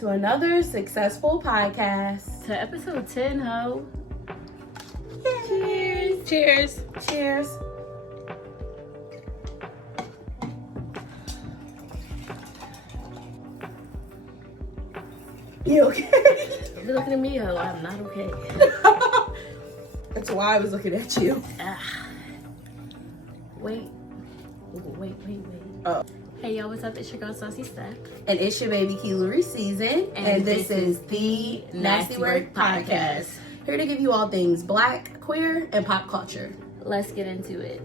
to another successful podcast. To episode 10, ho. Yay. Cheers. Cheers. You okay? You're looking at me, ho. I'm not okay. That's why I was looking at you. Wait. Oh. Hey, y'all, what's up? It's your girl, Saucy Steph. And it's your baby Keelery season. And this is the Nasty Work Podcast. Here to give you all things Black, queer, and pop culture. Let's get into it.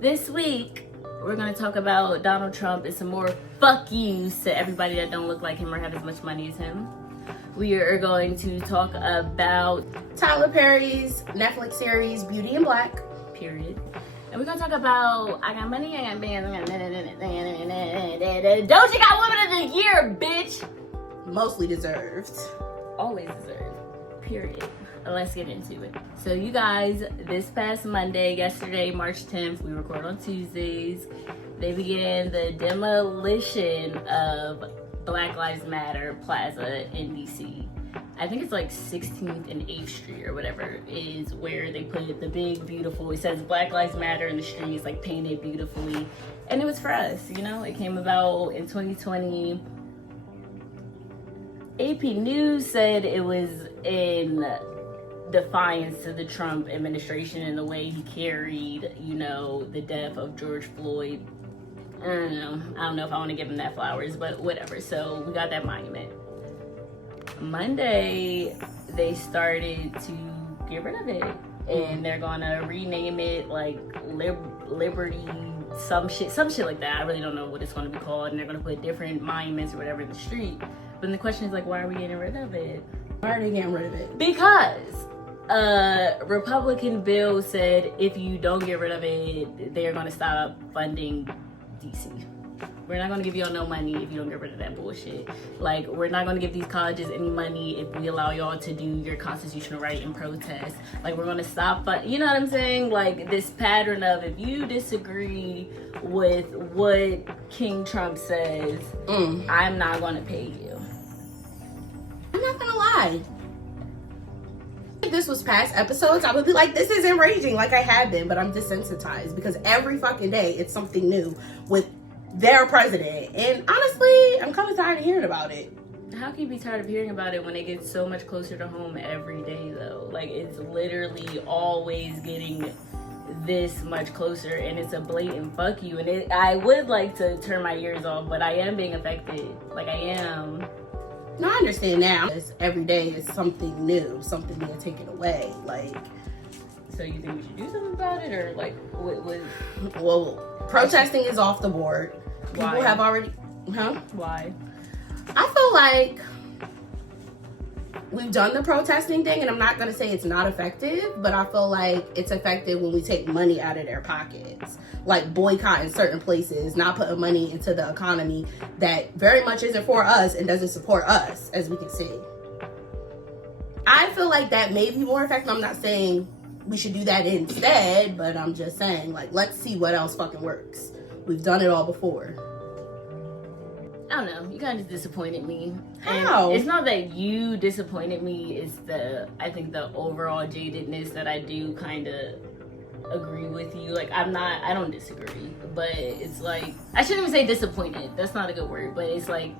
This week, we're going to talk about Donald Trump and some more fuck yous to everybody that don't look like him or have as much money as him. We are going to talk about Tyler Perry's Netflix series, Beauty in Black. Period. And we're going to talk about I got money, I got bands, I got Doechii got Woman of the Year, bitch! Mostly deserved. Always deserved. Period. Let's get into it. So you guys, this past Monday, yesterday, March 10th, we record on Tuesdays, they began the demolition of Black Lives Matter Plaza in D.C. I think it's like 16th and 8th Street or whatever is where they put the big, beautiful, it says Black Lives Matter in the streets, like painted beautifully. And it was for us, you know? It came about in 2020. AP News said it was in defiance to the Trump administration and the way he carried, you know, the death of George Floyd. I don't know if I want to give him that flowers, but whatever. So we got that monument. Monday, they started to get rid of it. And they're going to rename it like Liberty, some shit like that. I really don't know what it's going to be called. And they're going to put different monuments or whatever in the street. But the question is like, why are we getting rid of it? Why are they getting rid of it? Because a Republican bill said if you don't get rid of it, they're going to stop funding DC. We're not going to give y'all no money if you don't get rid of that bullshit. Like, we're not going to give these colleges any money if we allow y'all to do your constitutional right and protest. Like, we're going to stop, but you know what I'm saying? Like, this pattern of if you disagree with what King Trump says, I'm not going to pay you. I'm not going to lie. If this was past episodes, I would be like, this is enraging like I had been, but I'm desensitized because every fucking day it's something new with their president. And honestly, I'm kind of tired of hearing about it. How can you be tired of hearing about it when it gets so much closer to home every day, though? Like, it's literally always getting this much closer, and it's a blatant fuck you. And I would like to turn my ears off, but I am being affected. Like, I am. No, I understand now. Every day is something new, something being taken away. Like, so you think we should do something about it, or like, what? Well, protesting is off the board. Why? People have already, Why? I feel like we've done the protesting thing, and I'm not going to say it's not effective, but I feel like it's effective when we take money out of their pockets. Like boycotting certain places, not putting money into the economy that very much isn't for us and doesn't support us, as we can see. I feel like that may be more effective. I'm not saying we should do that instead, but I'm just saying, like, let's see what else fucking works. We've done it all before. I don't know. You kind of disappointed me. How? And it's not that you disappointed me. It's I think the overall jadedness that I do kind of agree with you. Like, I don't disagree. But it's like, I shouldn't even say disappointed. That's not a good word. But it's like,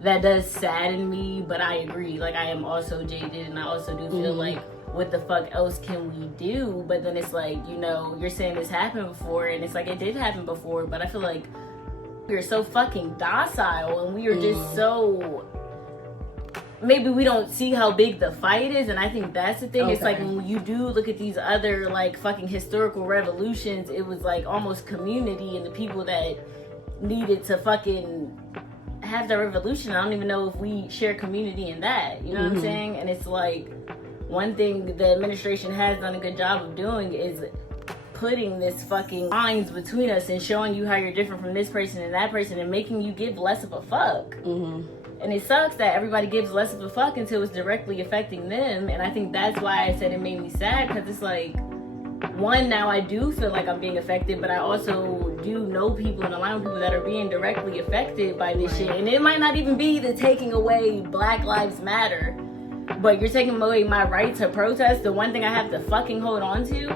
that does sadden me. But I agree. Like, I am also jaded. And I also do feel like, what the fuck else can we do? But then it's like, you know, you're saying this happened before. And it's like, it did happen before. But I feel like we are so fucking docile, and we are just so, maybe we don't see how big the fight is. And I think that's the thing. Okay. It's like, when you do look at these other like fucking historical revolutions, it was like almost community and the people that needed to fucking have the revolution. I don't even know if we share community in that, you know what I'm saying? And it's like, one thing the administration has done a good job of doing is putting this fucking lines between us and showing you how you're different from this person and that person and making you give less of a fuck. And it sucks that everybody gives less of a fuck until it's directly affecting them. And I think that's why I said it made me sad, because it's like, one, now I do feel like I'm being affected, but I also do know people and align with people that are being directly affected by this shit. And it might not even be the taking away Black Lives Matter, but you're taking away my right to protest. The one thing I have to fucking hold on to,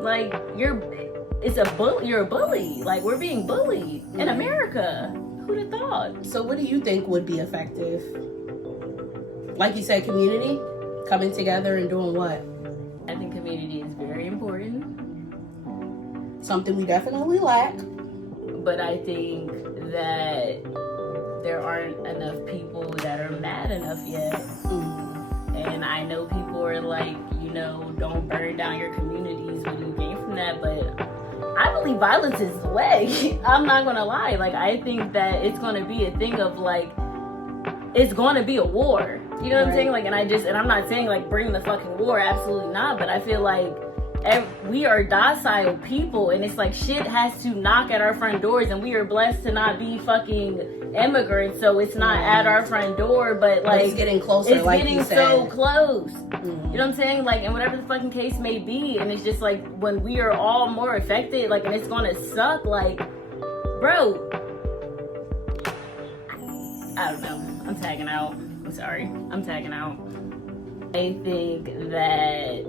like, you're a bully. Like, we're being bullied in America. Who'd have thought? So what do you think would be effective? Like you said, community coming together and doing what? I think community is very important. Something we definitely lack. But I think that there aren't enough people that are mad enough yet. And I know people are like, you know, don't burn down your communities. What do you gain from that? But I believe violence is the way. I'm not gonna lie. Like, I think that it's gonna be a thing of like, it's gonna be a war. You know what I'm saying? Like, and I'm not saying like bring the fucking war, absolutely not. But I feel like we are docile people, and it's like shit has to knock at our front doors, and we are blessed to not be fucking immigrants, so it's not at our front door, but like it's getting closer. It's like getting so close. You know what I'm saying? Like, and whatever the fucking case may be, and it's just like when we are all more affected, like, and it's gonna suck. Like, bro, I don't know. I'm tagging out. I'm sorry. I'm tagging out. I think that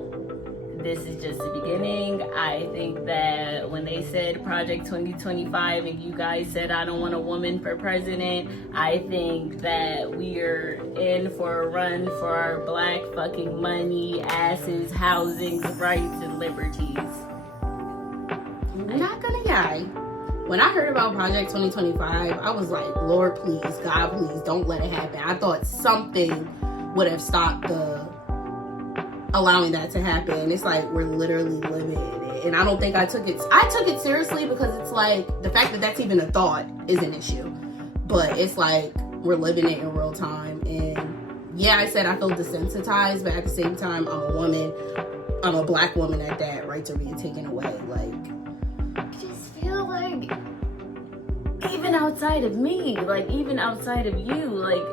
this is just the beginning. I think that when they said Project 2025 and you guys said I don't want a woman for president, I think that we are in for a run for our black fucking money, asses, housings, rights, and liberties. I'm not gonna lie. When I heard about Project 2025, I was like, Lord, please, God, please, don't let it happen. I thought something would have stopped allowing that to happen. It's like we're literally living in it. And I don't think I took it seriously, because it's like the fact that that's even a thought is an issue. But it's like we're living it in real time. And yeah, I said I feel desensitized, but at the same time, I'm a woman. I'm a black woman at that. Rights are being taken away. Like, I just feel like even outside of me, like even outside of you, like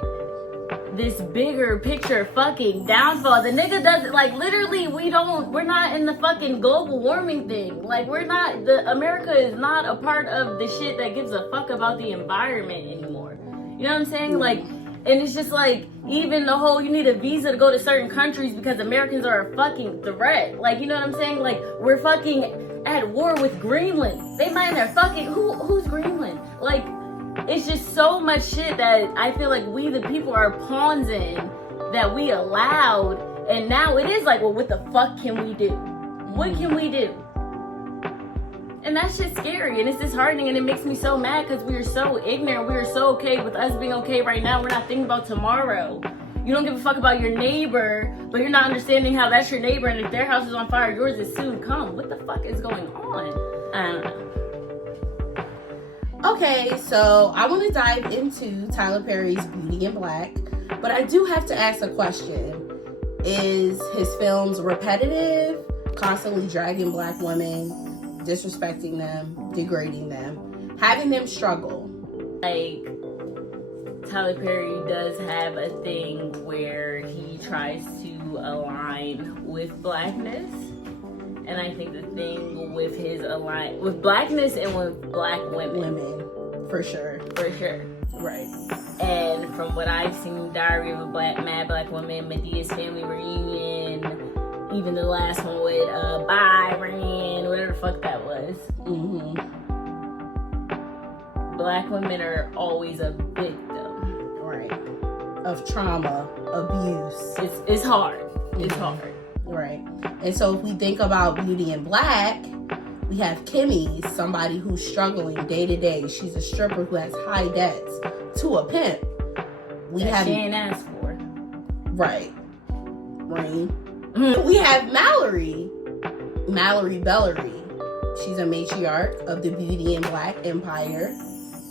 this bigger picture fucking downfall. The nigga doesn't, like, literally we're not in the fucking global warming thing. Like, America is not a part of the shit that gives a fuck about the environment anymore. You know what I'm saying? Like, and it's just like, even the whole, you need a visa to go to certain countries because Americans are a fucking threat. Like, you know what I'm saying? Like, we're fucking at war with Greenland. They mind their fucking, who's Greenland? Like, it's just so much shit that I feel like we the people are pawns in that we allowed, and now it is like, well, what the fuck can we do? What can we do? And that shit's scary, and it's disheartening, and it makes me so mad because we are so ignorant. We are so okay with us being okay right now. We're not thinking about tomorrow. You don't give a fuck about your neighbor, but you're not understanding how that's your neighbor, and if their house is on fire, yours is soon come. What the fuck is going on? I don't know. Okay, so I want to dive into Tyler Perry's Beauty in Black, but I do have to ask a question. Is his films repetitive, constantly dragging black women, disrespecting them, degrading them, having them struggle? Like, Tyler Perry does have a thing where he tries to align with blackness. And I think the thing with with blackness and with black women, for sure. Right. And from what I've seen, Diary of a Mad Black Woman, Medea's Family Reunion, even the last one with Byron, whatever the fuck that was. Black women are always a victim, right, of trauma, abuse. It's hard. It's hard. Right. And so if we think about Beauty in Black, we have Kimmy, somebody who's struggling day to day. She's a stripper who has high debts to a pimp. She ain't asked for. Right. Rain. We have Mallory Bellery. She's a matriarch of the Beauty in Black empire.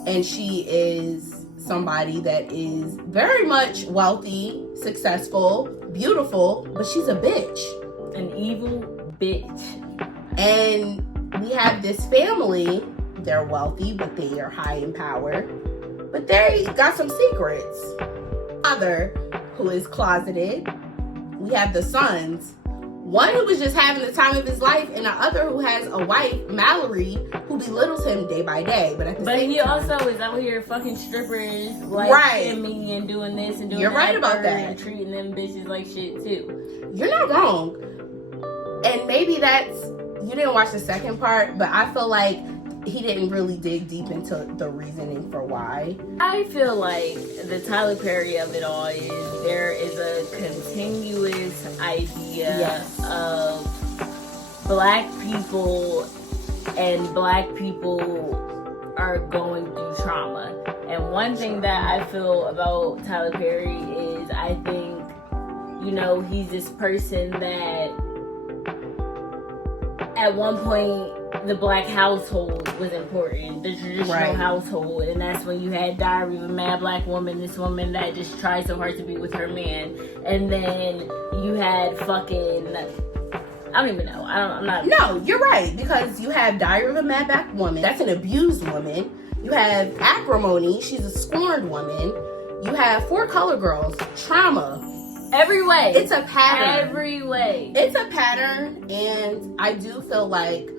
And she is somebody that is very much wealthy, successful, beautiful, but she's a bitch. An evil bitch. And we have this family. They're wealthy, but they are high in power. But they got some secrets. Father, who is closeted. We have the sons. One who was just having the time of his life, and the other who has a wife, Mallory, who belittles him day by day. But at the same he time, also is out here fucking strippers, like me and doing this and doing You're that. Right about that. And treating them bitches like shit too. You're not wrong. And maybe that's, you didn't watch the second part, but I feel like he didn't really dig deep into the reasoning for why. I feel like the Tyler Perry of it all is there is a continuous idea of black people, and black people are going through trauma. And one thing that I feel about Tyler Perry is I think, you know, he's this person that at one point the black household was important, the traditional household, and that's when you had Diary of a Mad Black Woman, this woman that just tried so hard to be with her man, and then you had fucking, I don't even know, I'm not. No, you're right, because you have Diary of a Mad Black Woman, that's an abused woman. You have Acrimony, she's a scorned woman. You have Four Color Girls, trauma. Every way. It's a pattern. Every way. It's a pattern, and I do feel like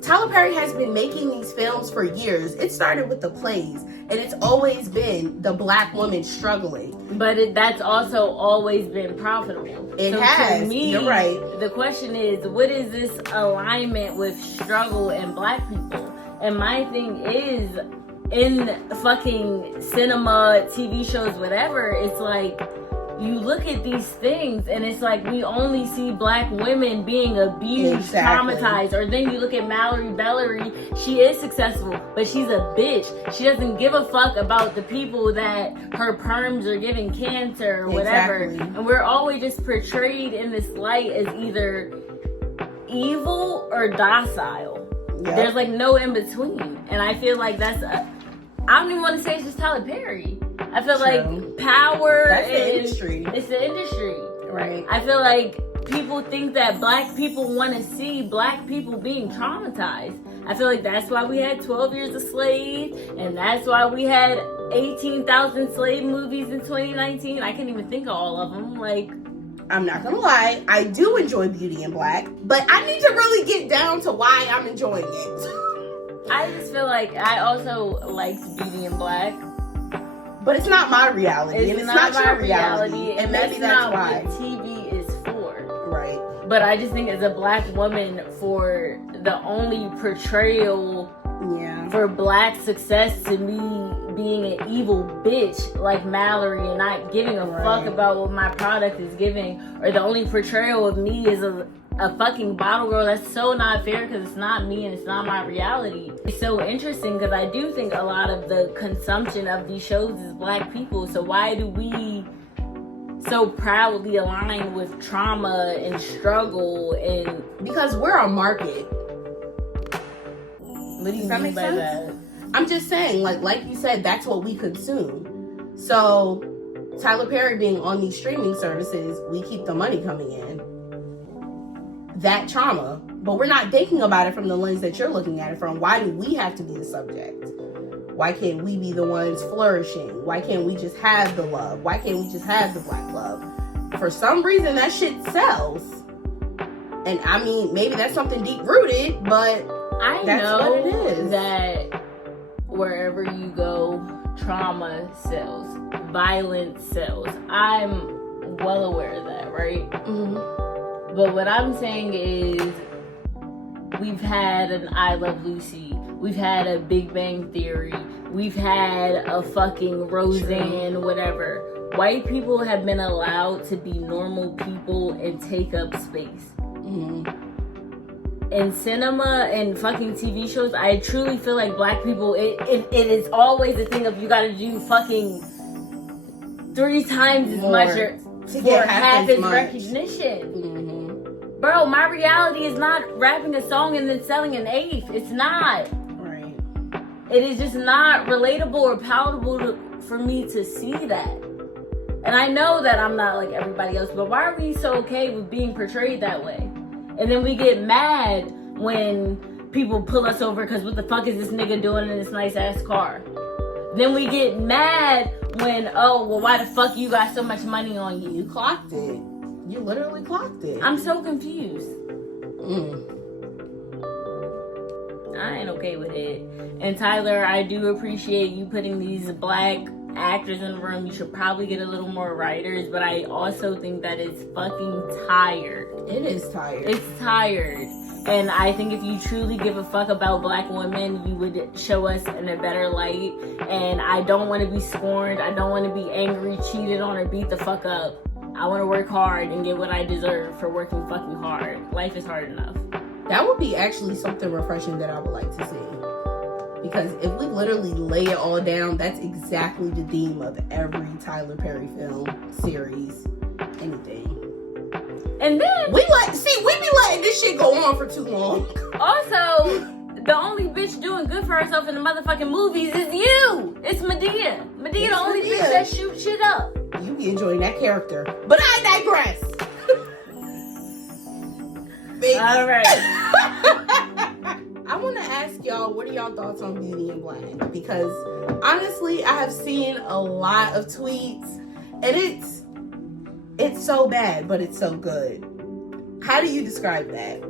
Tyler Perry has been making these films for years. It started with the plays, and it's always been the black woman struggling. But that's also always been profitable. It has. To me, you're right. The question is, what is this alignment with struggle and black people? And my thing is, in fucking cinema, TV shows, whatever, it's like, you look at these things and it's like we only see black women being abused, traumatized. Or then you look at Mallory Bellery, she is successful, but she's a bitch. She doesn't give a fuck about the people that her perms are giving cancer or whatever. And we're always just portrayed in this light as either evil or docile. There's like no in between. And I feel like that's I don't even want to say it's just Tyler Perry. I feel like power That's the industry. It's the industry. Right. I feel like people think that black people want to see black people being traumatized. I feel like that's why we had 12 Years a Slave, and that's why we had 18,000 slave movies in 2019. I can't even think of all of them. Like, I'm not gonna lie, I do enjoy Beauty in Black, but I need to really get down to why I'm enjoying it. I just feel like I also liked Beauty in Black. But it's not my reality, and it's not your reality, and maybe that's why what TV is for. Right. But I just think as a black woman, for the only portrayal for black success to me being an evil bitch like Mallory and not giving a fuck about what my product is giving, or the only portrayal of me is a fucking bottle girl, that's so not fair because it's not me and it's not my reality. It's so interesting because I do think a lot of the consumption of these shows is black people. So why do we so proudly align with trauma and struggle? And because we're a market. What do you mean by that? I'm just saying, like you said, that's what we consume. So Tyler Perry being on these streaming services, we keep the money coming in. That trauma, but we're not thinking about it from the lens that you're looking at it from. Why do we have to be the subject? Why can't we be the ones flourishing? Why can't we just have the love? Why can't we just have the black love? For some reason, that shit sells. And I mean, maybe that's something deep rooted, but I that's know what it is. That wherever you go, trauma sells, violence sells. I'm well aware of that, right? Mm-hmm. But what I'm saying is, we've had an I Love Lucy, we've had a Big Bang Theory, we've had a fucking Roseanne, whatever. White people have been allowed to be normal people and take up space. In cinema and fucking TV shows, I truly feel like black people, it is always a thing of you gotta do fucking 3 times as much or to get half as much recognition. Bro, my reality is not rapping a song and then selling an eighth. It's not. Right. It is just not relatable or palatable for me to see that. And I know that I'm not like everybody else, but why are we so okay with being portrayed that way? And then we get mad when people pull us over because what the fuck is this nigga doing in this nice ass car? Then we get mad when, oh, well, why the fuck you got so much money on you? You clocked it. You literally clocked it. I'm so confused. Mm. I ain't okay with it. And Tyler, I do appreciate you putting these black actors in the room. You should probably get a little more writers, but I also think that it's fucking tired. It is tired. It's tired. And I think if you truly give a fuck about black women, you would show us in a better light. And I don't want to be scorned. I don't want to be angry, cheated on, or beat the fuck up. I want to work hard and get what I deserve for working fucking hard. Life is hard enough. That would be actually something refreshing that I would like to see. Because if we literally lay it all down, that's exactly the theme of every Tyler Perry film, series, anything. And then we be letting this shit go on for too long. Also, the only bitch doing good for herself in the motherfucking movies is you. It's Medea. Medea, the only bitch that shoots shit up. You be enjoying that character. But I digress. All right. I want to ask y'all, what are y'all thoughts on Beauty and Black? Because honestly, I have seen a lot of tweets, and it's so bad, but it's so good. How do you describe that?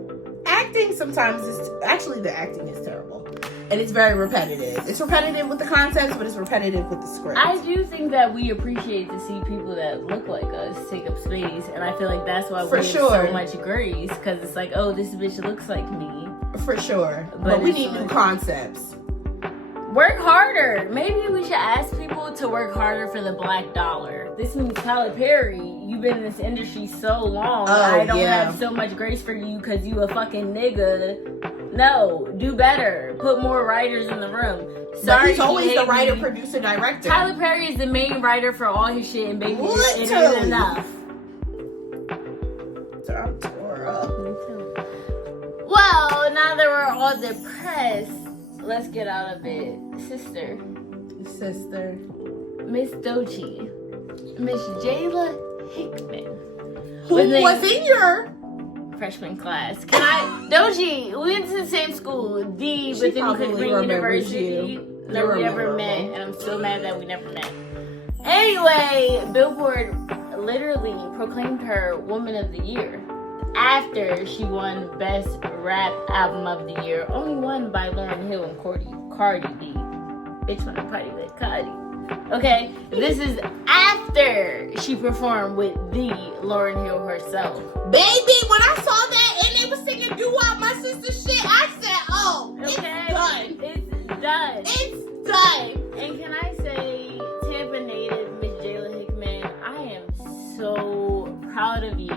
Acting sometimes the acting is terrible, and it's very repetitive. It's repetitive with the concepts, but it's repetitive with the script. I do think that we appreciate to see people that look like us take up space, and I feel like that's why we have so much grace, because it's like, oh, this bitch looks like me. For sure. But we need new concepts. Work harder. Maybe we should ask people to work harder for the black dollar. This means Tyler Perry, you've been in this industry so long. I don't have so much grace for you because you a fucking nigga. No, do better. Put more writers in the room. Sorry, he's always the writer, producer, director. Tyler Perry is the main writer for all his shit, and baby, it ain't enough. Well, now that we're all depressed, let's get out of it. Sister. Miss Doechii. Miss Jayla Hickman. Who was in your freshman class. Doechii, we went to the same school, but then we couldn't bring university. Never we ever met, and I'm so mad that we never met. Anyway, Billboard literally proclaimed her Woman of the Year after she won Best Rap Album of the Year, only won by Lauryn Hill and Cardi B. Bitch wanna party with Cardi. Okay, this is after she performed with the Lauryn Hill herself. Baby, when I saw that and they were singing doo-wop my sister shit, I said, oh, it's done. It's done. It's done. And can I say, Tampa native Miss Jayla Hickman, I am so proud of you.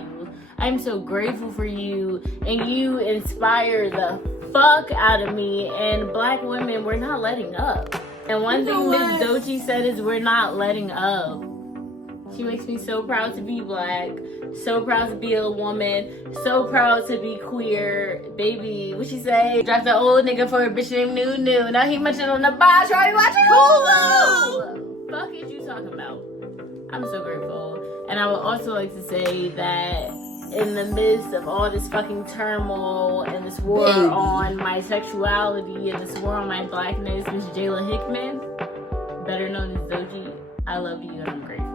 I'm so grateful for you, and you inspire the fuck out of me. And black women, we're not letting up. And one thing Miss Doechii said is we're not letting up. She makes me so proud to be black, so proud to be a woman, so proud to be queer. Baby, what she say? Dropped the old nigga for a bitch named New. Now he munching on the box while he watching Hulu. Fuck is you talking about? I'm so grateful. And I would also like to say that in the midst of all this fucking turmoil and this war on my sexuality and this war on my blackness, Miss Jayla Hickman, better known as Doechii, I love you and I'm grateful.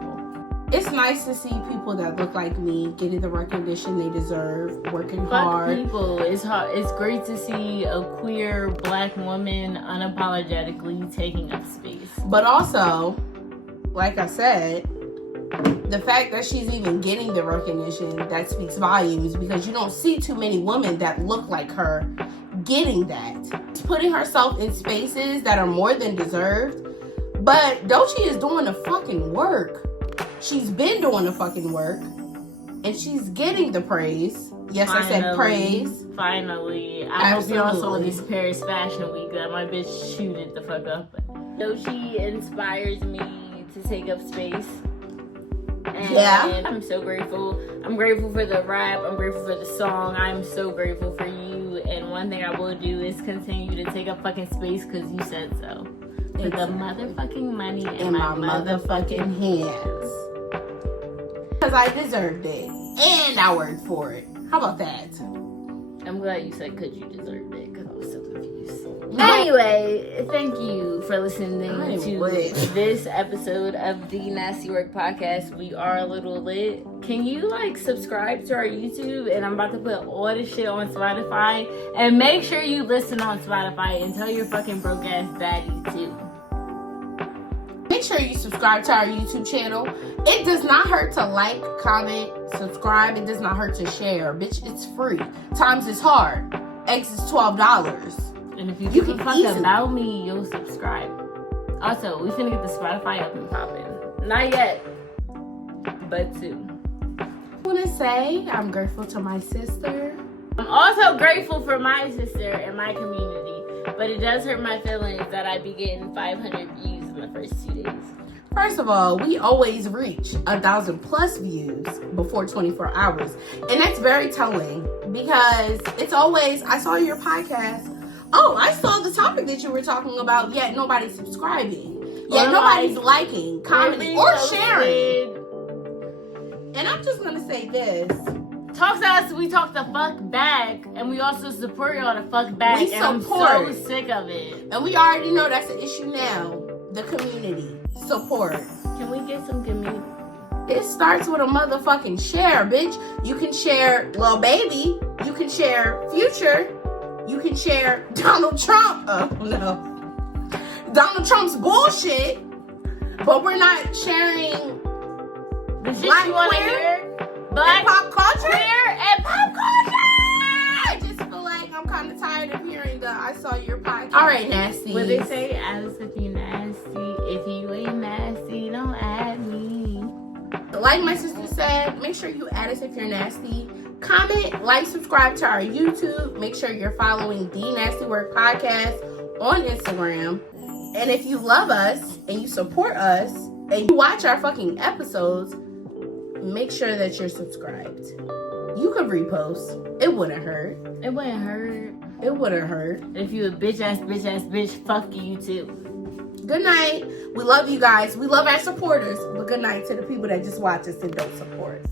It's nice to see people that look like me getting the recognition they deserve, working hard. People, it's hard. It's great to see a queer black woman unapologetically taking up space. But also, like I said, the fact that she's even getting the recognition, that speaks volumes, because you don't see too many women that look like her getting that. Putting herself in spaces that are more than deserved. But Doechii is doing the fucking work. She's been doing the fucking work. And she's getting the praise. Yes, finally, I said praise. Finally. I hope y'all saw this Paris Fashion Week that my bitch shoot it the fuck up. Doechii inspires me to take up space. And I'm so grateful. I'm grateful for the rap. I'm grateful for the song. I'm so grateful for you. And one thing I will do is continue to take up fucking space because you said so. Put the motherfucking money in my motherfucking hands. Because I deserved it. And I worked for it. How about that? I'm glad you said because you deserved it because I was so confused. Anyway, thank you for listening to lit. this episode of the Nasty Work Podcast. We are a little lit. Can you subscribe to our YouTube? And I'm about to put all this shit on Spotify. And make sure you listen on Spotify and tell your fucking broke ass baddie too. Make sure you subscribe to our YouTube channel. It does not hurt to like, comment, subscribe. It does not hurt to share. Bitch, it's free. Times is hard. Eggs is $12. And if you give a fuck about me, you'll subscribe. Also, we finna get the Spotify up and popping. Not yet, but soon. I want to say I'm grateful to my sister. I'm also grateful for my sister and my community, but it does hurt my feelings that I be getting 500 views in the first 2 days. First of all, we always reach 1,000+ views before 24 hours. And that's very telling because it's always, I saw your podcast. Oh, I saw the topic that you were talking about, yet nobody's subscribing. Yet nobody's liking, commenting, or sharing. And I'm just going to say this. Talk to us, we talk the fuck back, and we also support y'all to fuck back. We and support. I'm so sick of it. And we already know that's an issue now. The community. Support. Can we get some community? It starts with a motherfucking share, bitch. You can share Lil Baby. You can share Future. You can share Donald Trump. Oh, no. Donald Trump's bullshit. But we're not sharing The shit black you want to queer hear? Black and pop culture. queer and pop culture! I just feel like I'm kind of tired of hearing the I saw your podcast. All right, nasty. What they say, Alice, if you nasty. If you ain't nasty, don't add me. Like my sister said, make sure you add us if you're nasty. Comment, like, subscribe to our YouTube. Make sure you're following the Nasty Work Podcast on Instagram. And if you love us and you support us and you watch our fucking episodes, make sure that you're subscribed. You could repost. It wouldn't hurt. It wouldn't hurt. It wouldn't hurt. If you a bitch, fuck you too. Good night. We love you guys. We love our supporters. But good night to the people that just watch us and don't support.